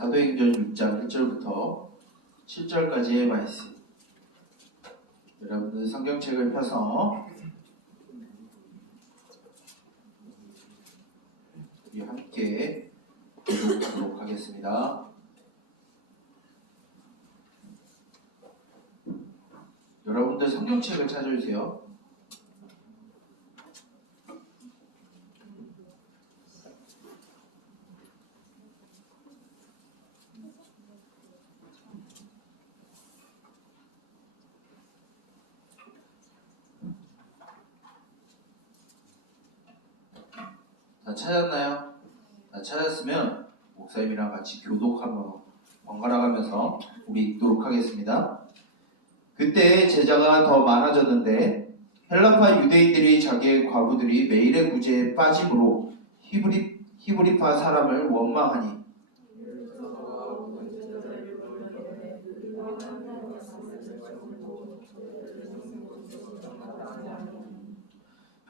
사도행전 6장 1절부터 7절까지의 말씀. 여러분들 성경책을 펴서 우리 함께 읽도록 하겠습니다. 여러분들 성경책을 찾아주세요. 다 찾았나요? 다 찾았으면 목사님이랑 같이 교독하며 번갈아가면서 우리 읽도록 하겠습니다. 그때 제자가 더 많아졌는데 헬라파 유대인들이 자기의 과부들이 매일의 구제에 빠짐으로 히브리파 사람을 원망하니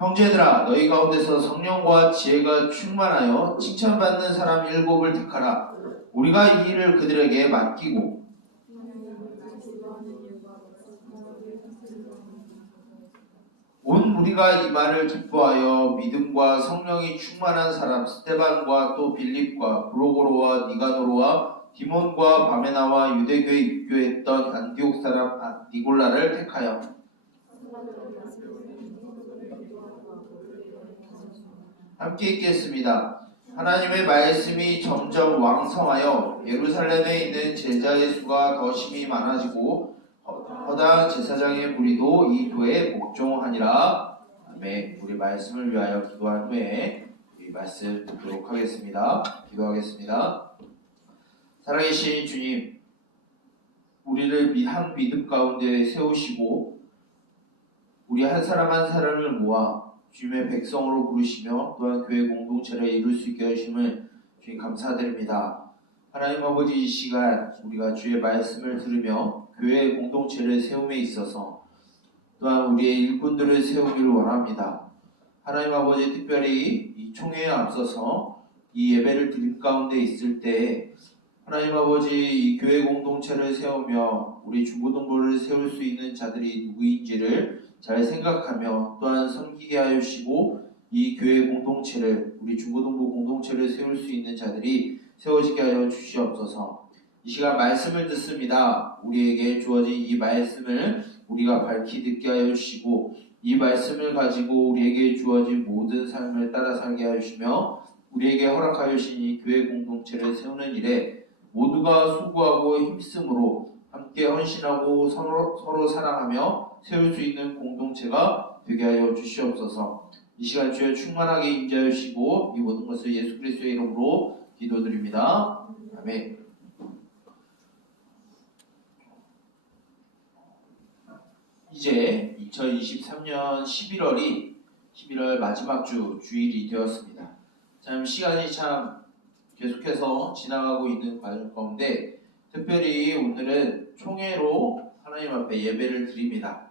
형제들아, 너희 가운데서 성령과 지혜가 충만하여 칭찬받는 사람 7을 택하라. 우리가 이 일을 그들에게 맡기고 온 무리가 이 말을 기뻐하여 믿음과 성령이 충만한 사람 스데반과 또 빌립과 브로고로와 니가노로와 디몬과 바메나와 유대교에 입교했던 안디옥 사람 니골라를 택하여 함께 읽겠습니다. 하나님의 말씀이 점점 왕성하여 예루살렘에 있는 제자의 수가 더 심히 많아지고 허다한 제사장의 무리도 이 교회에 복종하니라. 아멘. 우리 말씀을 위하여 기도한 후에 우리 말씀 듣도록 하겠습니다. 기도하겠습니다. 살아계신 주님, 우리를 한 믿음 가운데 세우시고 우리 한 사람 한 사람을 모아 주님의 백성으로 부르시며 또한 교회 공동체를 이룰 수 있게 하심을 주님 감사드립니다. 하나님 아버지, 이 시간 우리가 주의 말씀을 들으며 교회 공동체를 세움에 있어서 또한 우리의 일꾼들을 세우기를 원합니다. 하나님 아버지, 특별히 이 총회에 앞서서 이 예배를 드림 가운데 있을 때 하나님 아버지, 이 교회 공동체를 세우며 우리 중고등부를 세울 수 있는 자들이 누구인지를 잘 생각하며 또한 섬기게 하여 주시고 이 교회 공동체를 우리 중고등부 공동체를 세울 수 있는 자들이 세워지게 하여 주시옵소서. 이 시간 말씀을 듣습니다. 우리에게 주어진 이 말씀을 우리가 밝히 듣게 하여 주시고 이 말씀을 가지고 우리에게 주어진 모든 삶을 따라 살게 하여 주시며 우리에게 허락하여 주신 이 교회 공동체를 세우는 일에 모두가 수고하고 힘쓰므로 함께 헌신하고 서로 사랑하며 세울 수 있는 공동체가 되게 하여 주시옵소서. 이 시간 주여 충만하게 임재하여 주시고 이 모든 것을 예수 그리스도의 이름으로 기도드립니다. 아멘. 이제 2023년 11월 마지막 주일이 되었습니다. 참 시간이 참 계속해서 지나가고 있는 과정 가운데 특별히 오늘은 총회로 하나님 앞에 예배를 드립니다.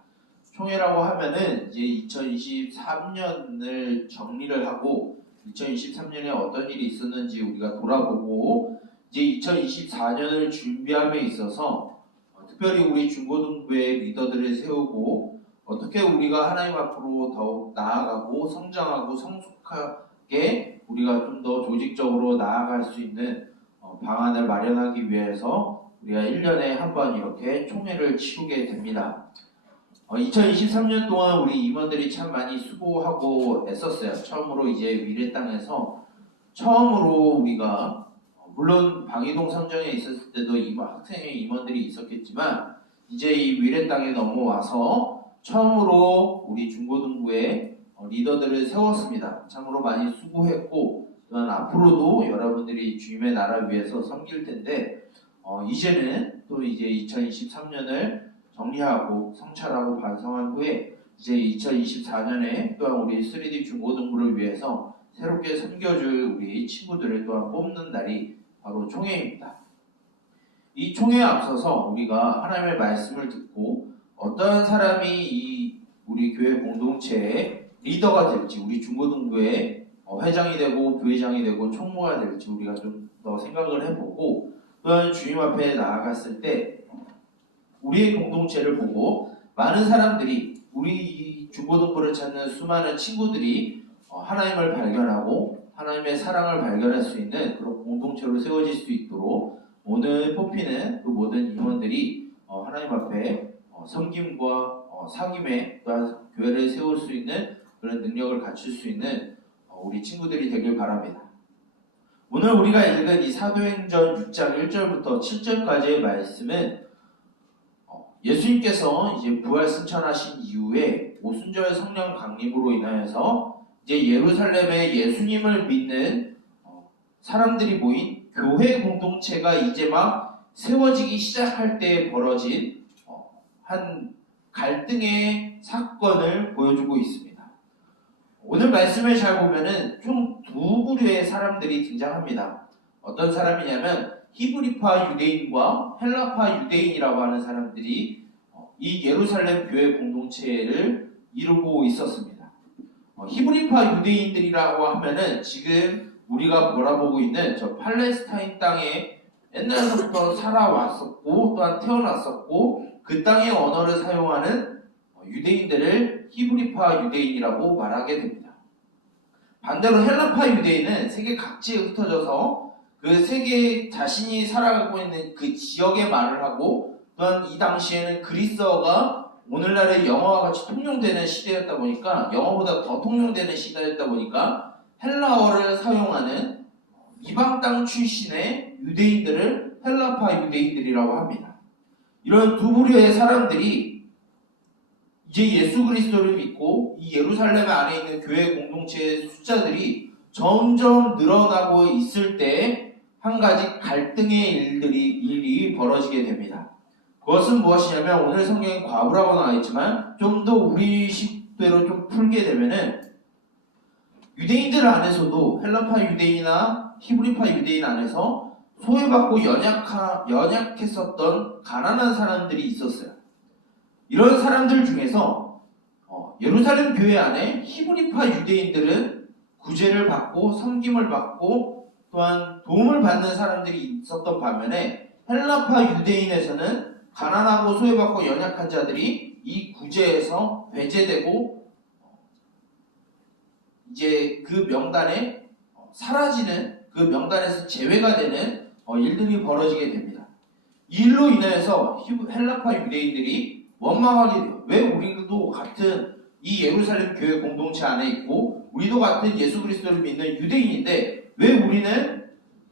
총회라고 하면은 이제 2023년을 정리를 하고 2023년에 어떤 일이 있었는지 우리가 돌아보고 이제 2024년을 준비함에 있어서 특별히 우리 중고등부의 리더들을 세우고 어떻게 우리가 하나님 앞으로 더욱 나아가고 성장하고 성숙하게 우리가 좀 더 조직적으로 나아갈 수 있는 방안을 마련하기 위해서 우리가 1년에 한 번 이렇게 총회를 치르게 됩니다. 2023년 동안 우리 임원들이 참 많이 수고하고 애썼어요. 처음으로 이제 미래 땅에서 처음으로 우리가 물론 방이동 선정에 있었을 때도 학생의 임원들이 있었겠지만 이제 이 미래 땅에 넘어와서 처음으로 우리 중고등부의 리더들을 세웠습니다. 참으로 많이 수고했고 또한 앞으로도 여러분들이 주님의 나라 위해서 섬길 텐데 이제는 또 이제 2023년을 정리하고 성찰하고 반성한 후에 이제 2024년에 또한 우리 3D 중고등부를 위해서 새롭게 섬겨줄 우리 친구들을 또한 뽑는 날이 바로 총회입니다. 이 총회에 앞서서 우리가 하나님의 말씀을 듣고 어떤 사람이 이 우리 교회 공동체의 리더가 될지 우리 중고등부의 회장이 되고 부회장이 되고 총무가 될지 우리가 좀 더 생각을 해보고 또한 주님 앞에 나아갔을 때 우리의 공동체를 보고 많은 사람들이 우리 이 중고등부를 찾는 수많은 친구들이 하나님을 발견하고 하나님의 사랑을 발견할 수 있는 그런 공동체로 세워질 수 있도록 오늘 뽑히는 그 모든 임원들이 하나님 앞에 섬김과 사귐에 또한 교회를 세울 수 있는 그런 능력을 갖출 수 있는 우리 친구들이 되길 바랍니다. 오늘 우리가 읽은 이 사도행전 6장 1절부터 7절까지의 말씀은 예수님께서 이제 부활 승천하신 이후에 오순절 성령 강림으로 인하여서 이제 예루살렘에 예수님을 믿는 사람들이 모인 교회 공동체가 이제 막 세워지기 시작할 때 벌어진 한 갈등의 사건을 보여주고 있습니다. 오늘 말씀을 잘 보면은 총 두 부류의 사람들이 등장합니다. 어떤 사람이냐면 히브리파 유대인과 헬라파 유대인이라고 하는 사람들이 이 예루살렘 교회 공동체를 이루고 있었습니다. 히브리파 유대인들이라고 하면은 지금 우리가 몰아보고 있는 저 팔레스타인 땅에 옛날부터 살아왔었고 또한 태어났었고 그 땅의 언어를 사용하는 유대인들을 히브리파 유대인이라고 말하게 됩니다. 반대로 헬라파 유대인은 세계 각지에 흩어져서 그 세계 자신이 살아가고 있는 그 지역의 말을 하고 또한 이 당시에는 그리스어가 오늘날의 영어와 같이 통용되는 시대였다 보니까 영어보다 더 통용되는 시대였다 보니까 헬라어를 사용하는 이방 땅 출신의 유대인들을 헬라파 유대인들이라고 합니다. 이런 두 부류의 사람들이 이제 예수 그리스도를 믿고 이 예루살렘 안에 있는 교회 공동체의 숫자들이 점점 늘어나고 있을 때 한 가지 갈등의 일이 벌어지게 됩니다. 그것은 무엇이냐면 오늘 성경에 과부라고 나와 있지만 좀 더 우리 식대로 좀 풀게 되면은 유대인들 안에서도 헬라파 유대인이나 히브리파 유대인 안에서 소외받고 연약했었던 가난한 사람들이 있었어요. 이런 사람들 중에서 예루살렘 교회 안에 히브리파 유대인들은 구제를 받고 섬김을 받고 또한 도움을 받는 사람들이 있었던 반면에 헬라파 유대인에서는 가난하고 소외받고 연약한 자들이 이 구제에서 배제되고 이제 그 명단에 사라지는 그 명단에서 제외가 되는 일들이 벌어지게 됩니다. 이 일로 인해서 헬라파 유대인들이 원망하게 돼요. 왜 우리도 같은 이 예루살렘 교회 공동체 안에 있고 우리도 같은 예수 그리스도를 믿는 유대인인데 왜 우리는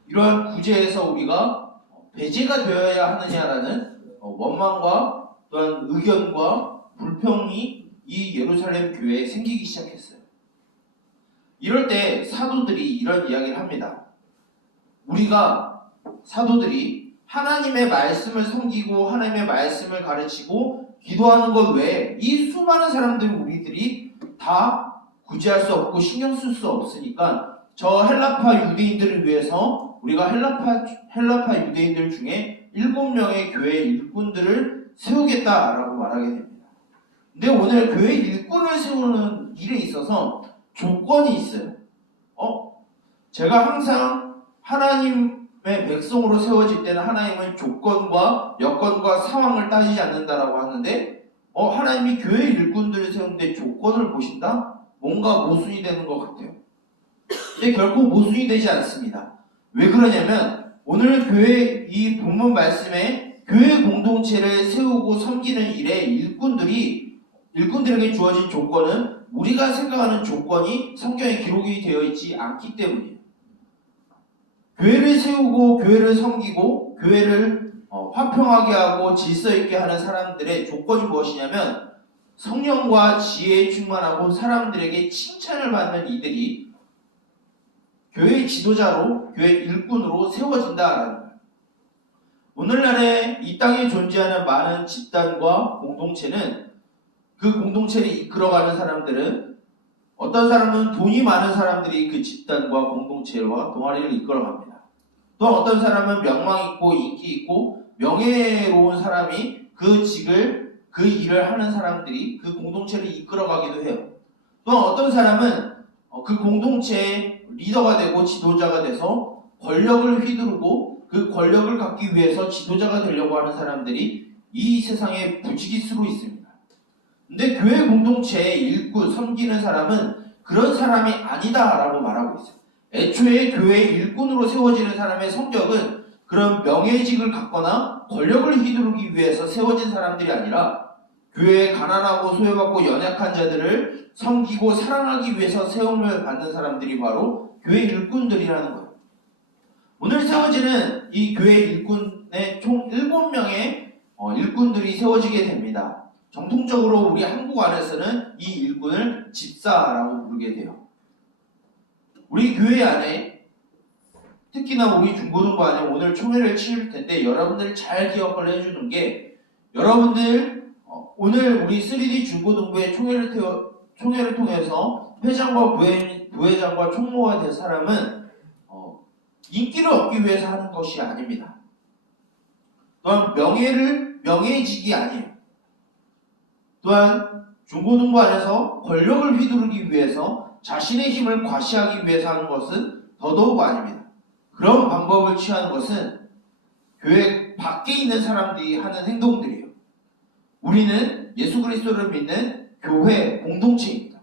이러한 구제에서 우리가 배제가 되어야 하느냐라는 원망과 또한 의견과 불평이 이 예루살렘 교회에 생기기 시작했어요. 이럴 때 사도들이 이런 이야기를 합니다. 우리가 사도들이 하나님의 말씀을 섬기고 하나님의 말씀을 가르치고 기도하는 것 외에 이 수많은 사람들 우리들이 다 구제할 수 없고 신경 쓸 수 없으니까 저 헬라파 유대인들을 위해서 우리가 헬라파 유대인들 중에 7명의 교회 일꾼들을 세우겠다라고 말하게 됩니다. 근데 오늘 교회 일꾼을 세우는 일에 있어서 조건이 있어요. 제가 항상 하나님의 백성으로 세워질 때는 하나님은 조건과 여건과 상황을 따지지 않는다라고 하는데 하나님이 교회 일꾼들을 세우는데 조건을 보신다? 뭔가 모순이 되는 것 같아요. 근데 결코 모순이 되지 않습니다. 왜 그러냐면 오늘 교회 이 본문 말씀에 교회 공동체를 세우고 섬기는 일에 일꾼들에게 주어진 조건은 우리가 생각하는 조건이 성경에 기록이 되어 있지 않기 때문이에요. 교회를 세우고 교회를 섬기고 교회를 화평하게 하고 질서 있게 하는 사람들의 조건이 무엇이냐면 성령과 지혜에 충만하고 사람들에게 칭찬을 받는 이들이 교회 지도자로 교회 일꾼으로 세워진다라는 거예요. 오늘날에 이 땅에 존재하는 많은 집단과 공동체는 그 공동체를 이끌어가는 사람들은 어떤 사람은 돈이 많은 사람들이 그 집단과 공동체와 동아리를 이끌어갑니다. 또 어떤 사람은 명망 있고 인기 있고 명예로운 사람이 그 일을 하는 사람들이 그 공동체를 이끌어가기도 해요. 또 어떤 사람은 그 공동체의 리더가 되고 지도자가 돼서 권력을 휘두르고 그 권력을 갖기 위해서 지도자가 되려고 하는 사람들이 이 세상에 부지기수로 있습니다. 근데 교회 공동체의 일꾼, 섬기는 사람은 그런 사람이 아니다라고 말하고 있어요. 애초에 교회 일꾼으로 세워지는 사람의 성격은 그런 명예직을 갖거나 권력을 휘두르기 위해서 세워진 사람들이 아니라 교회에 가난하고 소외받고 연약한 자들을 섬기고 사랑하기 위해서 세움을 받는 사람들이 바로 교회 일꾼들이라는 거예요. 오늘 세워지는 이 교회 일꾼의 총 7명의 일꾼들이 세워지게 됩니다. 정통적으로 우리 한국 안에서는 이 일꾼을 집사라고 부르게 돼요. 우리 교회 안에 특히나 우리 중고등부 안에 오늘 총회를 치를 텐데 여러분들 잘 기억을 해주는 게 여러분들 오늘 우리 3D 중고등부의 총회를 통해서 회장과 부회장과 총무가 될 사람은 인기를 얻기 위해서 하는 것이 아닙니다. 또한 명예직이 아니에요. 또한 중고등부 안에서 권력을 휘두르기 위해서 자신의 힘을 과시하기 위해서 하는 것은 더더욱 아닙니다. 그런 방법을 취하는 것은 교회 밖에 있는 사람들이 하는 행동들이에요. 우리는 예수 그리스도를 믿는 교회 공동체입니다.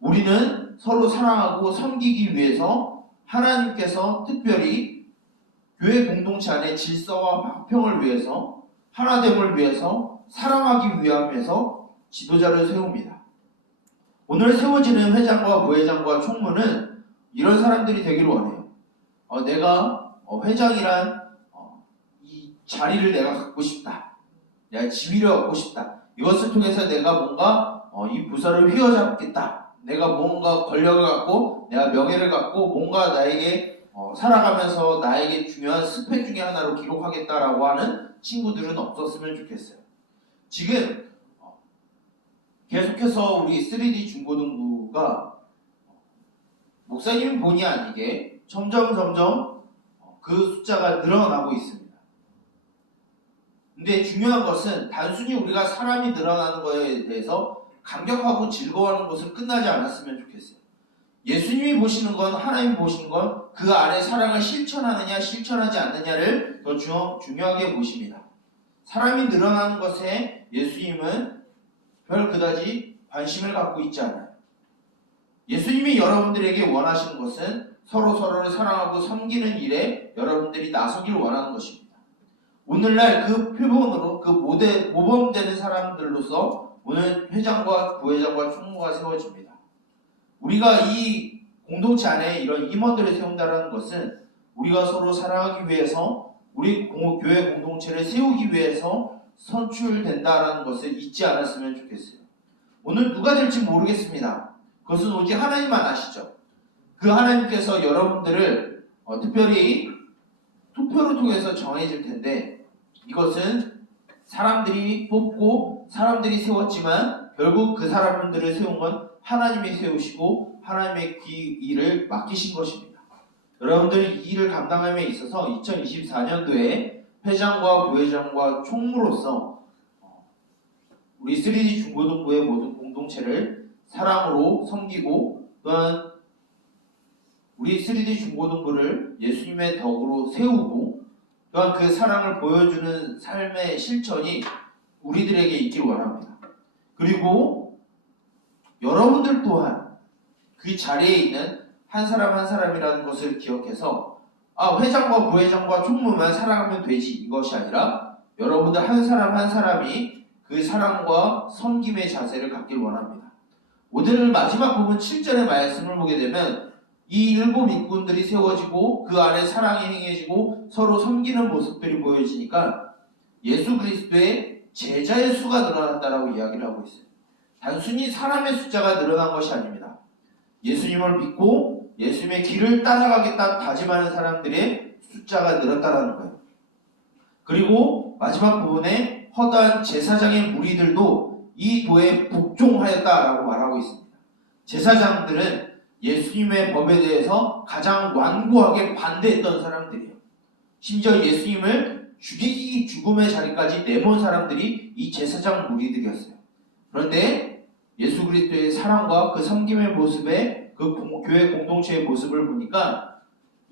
우리는 서로 사랑하고 섬기기 위해서 하나님께서 특별히 교회 공동체 안의 질서와 화평을 위해서 하나됨을 위해서 사랑하기 위함에서 지도자를 세웁니다. 오늘 세워지는 회장과 부회장과 총무는 이런 사람들이 되기를 원해요. 내가 회장이란 이 자리를 내가 갖고 싶다. 내가 지위를 얻고 싶다. 이것을 통해서 내가 뭔가 이 부서를 휘어잡겠다. 내가 뭔가 권력을 갖고 내가 명예를 갖고 뭔가 나에게 살아가면서 나에게 중요한 스펙 중에 하나로 기록하겠다라고 하는 친구들은 없었으면 좋겠어요. 지금 계속해서 우리 3D 중고등부가 목사님 본의 아니게 점점 그 숫자가 늘어나고 있습니다. 근데 중요한 것은 단순히 우리가 사람이 늘어나는 것에 대해서 감격하고 즐거워하는 것은 끝나지 않았으면 좋겠어요. 예수님이 보시는 건, 하나님 보시는 건 그 안에 사랑을 실천하느냐 실천하지 않느냐를 더 중요하게 보십니다. 사람이 늘어나는 것에 예수님은 별 그다지 관심을 갖고 있지 않아요. 예수님이 여러분들에게 원하시는 것은 서로를 사랑하고 섬기는 일에 여러분들이 나서길 원하는 것입니다. 오늘날 그 표본으로 그 모범되는 사람들로서 오늘 회장과 부회장과 총무가 세워집니다. 우리가 이 공동체 안에 이런 임원들을 세운다는 것은 우리가 서로 사랑하기 위해서 우리 교회 공동체를 세우기 위해서 선출된다라는 것을 잊지 않았으면 좋겠어요. 오늘 누가 될지 모르겠습니다. 그것은 오직 하나님만 아시죠. 그 하나님께서 여러분들을 특별히 투표를 통해서 정해질 텐데 이것은 사람들이 뽑고 사람들이 세웠지만 결국 그 사람들을 세운 건 하나님이 세우시고 하나님의 일을 맡기신 것입니다. 여러분들이 이 일을 감당함에 있어서 2024년도에 회장과 부회장과 총무로서 우리 3D 중고등부의 모든 공동체를 사랑으로 섬기고 또한 우리 3D 중고등부를 예수님의 덕으로 세우고 또한 그 사랑을 보여주는 삶의 실천이 우리들에게 있길 원합니다. 그리고 여러분들 또한 그 자리에 있는 한 사람 한 사람이라는 것을 기억해서 회장과 부회장과 총무만 사랑하면 되지 이것이 아니라 여러분들 한 사람 한 사람이 그 사랑과 섬김의 자세를 갖길 원합니다. 오늘 마지막 부분 7절의 말씀을 보게 되면 이 7 일꾼들이 세워지고 그 안에 사랑이 행해지고 서로 섬기는 모습들이 보여지니까 예수 그리스도의 제자의 수가 늘어났다라고 이야기를 하고 있어요. 단순히 사람의 숫자가 늘어난 것이 아닙니다. 예수님을 믿고 예수님의 길을 따라가겠다 다짐하는 사람들의 숫자가 늘었다라는 거예요. 그리고 마지막 부분에 허다한 제사장의 무리들도 이 도에 복종하였다라고 말하고 있습니다. 제사장들은 예수님의 법에 대해서 가장 완고하게 반대했던 사람들이에요. 심지어 예수님을 죽음의 자리까지 내몬 사람들이 이 제사장 무리들이었어요. 그런데 예수 그리스도의 사랑과 그 섬김의 모습에 그 교회 공동체의 모습을 보니까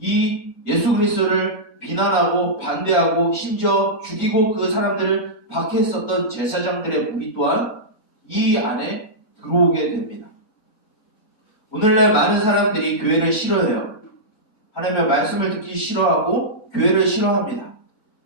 이 예수 그리스도를 비난하고 반대하고 심지어 죽이고 그 사람들을 박해했었던 제사장들의 무리 또한 이 안에 들어오게 됩니다. 오늘날 많은 사람들이 교회를 싫어해요. 하나님의 말씀을 듣기 싫어하고 교회를 싫어합니다.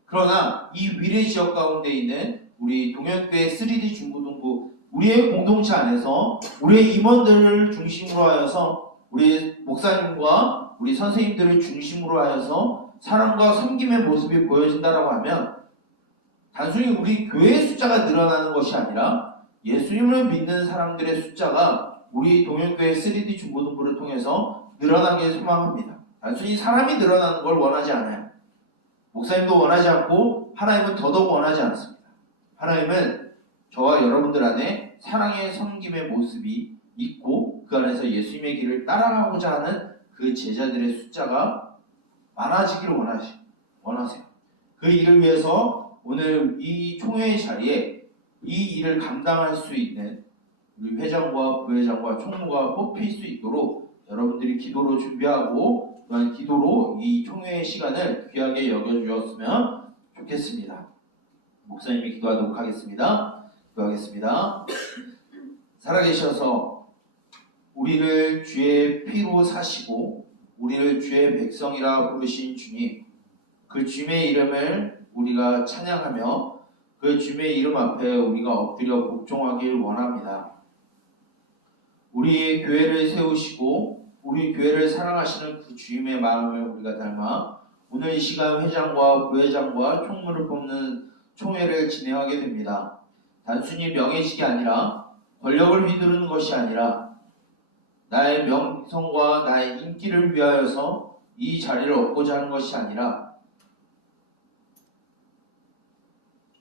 그러나 이 위례 지역 가운데 있는 우리 동현교회 3D 중고등부 우리의 공동체 안에서 우리의 임원들을 중심으로 하여서 우리 목사님과 우리 선생님들을 중심으로 하여서 사랑과 섬김의 모습이 보여진다라고 하면 단순히 우리 교회의 숫자가 늘어나는 것이 아니라 예수님을 믿는 사람들의 숫자가 우리 동현교회 3D 중고등부를 통해서 늘어나길 소망합니다. 단순히 사람이 늘어나는 걸 원하지 않아요. 목사님도 원하지 않고 하나님은 더더욱 원하지 않습니다. 하나님은 저와 여러분들 안에 사랑의 섬김의 모습이 있고 그 안에서 예수님의 길을 따라가고자 하는 그 제자들의 숫자가 많아지기를 원하세요. 그 일을 위해서 오늘 이 총회의 자리에 이 일을 감당할 수 있는 우리 회장과 부회장과 총무가 뽑힐 수 있도록 여러분들이 기도로 준비하고 또한 기도로 이 총회의 시간을 귀하게 여겨주었으면 좋겠습니다. 목사님이 기도하도록 하겠습니다. 기도하겠습니다. 살아계셔서 우리를 주의 피로 사시고 우리를 주의 백성이라 부르신 주님, 그 주님의 이름을 우리가 찬양하며 그 주님의 이름 앞에 우리가 엎드려 복종하길 원합니다. 우리의 교회를 세우시고 우리 교회를 사랑하시는 그 주님의 마음을 우리가 닮아 오늘 이 시간 회장과 부회장과 총무를 뽑는 총회를 진행하게 됩니다. 단순히 명예직이 아니라 권력을 휘두르는 것이 아니라 나의 명성과 나의 인기를 위하여서 이 자리를 얻고자 하는 것이 아니라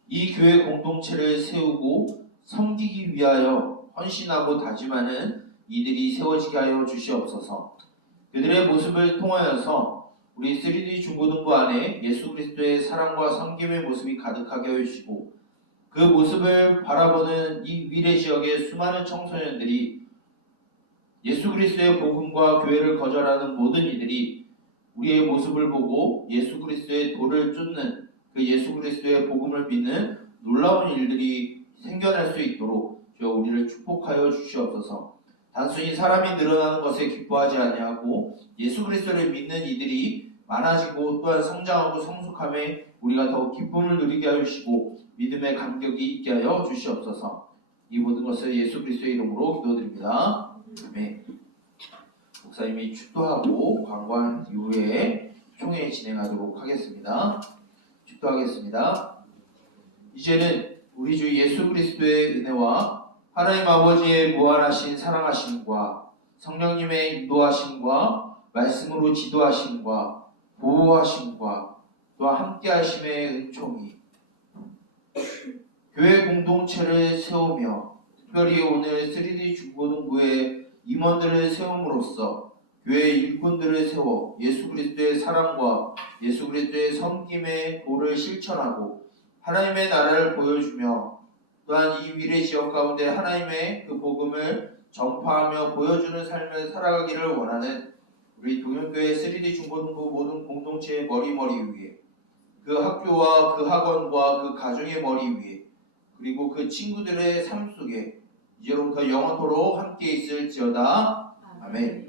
이 교회 공동체를 세우고 섬기기 위하여 헌신하고 다짐하는 이들이 세워지게 하여 주시옵소서. 그들의 모습을 통하여서 우리 3D 중고등부 안에 예수 그리스도의 사랑과 섬김의 모습이 가득하게 해주시고 그 모습을 바라보는 이 위례 지역의 수많은 청소년들이 예수 그리스도의 복음과 교회를 거절하는 모든 이들이 우리의 모습을 보고 예수 그리스도의 도를 쫓는 그 예수 그리스도의 복음을 믿는 놀라운 일들이 생겨날 수 있도록 주여 우리를 축복하여 주시옵소서. 단순히 사람이 늘어나는 것에 기뻐하지 아니하고 예수 그리스도를 믿는 이들이 많아지고 또한 성장하고 성숙함에 우리가 더욱 기쁨을 누리게 하여 주시고 믿음의 감격이 있게 하여 주시옵소서. 이 모든 것을 예수 그리스도의 이름으로 기도드립니다. 아멘. 목사님이 축도하고 관광 이후에 총회 진행하도록 하겠습니다. 축도하겠습니다. 이제는 우리 주 예수 그리스도의 은혜와 하나님 아버지의 무한하신 사랑하심과 성령님의 인도하심과 말씀으로 지도하심과 보호하심과 또한 함께하심의 은총이 교회 공동체를 세우며 특별히 오늘 3D 중고등부의 임원들을 세움으로써 교회 일꾼들을 세워 예수 그리스도의 사랑과 예수 그리스도의 섬김의 도를 실천하고 하나님의 나라를 보여주며 또한 이 위례 지역 가운데 하나님의 그 복음을 전파하며 보여주는 삶을 살아가기를 원하는 우리 동현교회 3D 중고등부 모든 공동체의 머리 위에 그 학교와 그 학원과 그 가정의 머리 위에 그리고 그 친구들의 삶 속에 이제로부터 영원토록 함께 있을지어다. 아멘.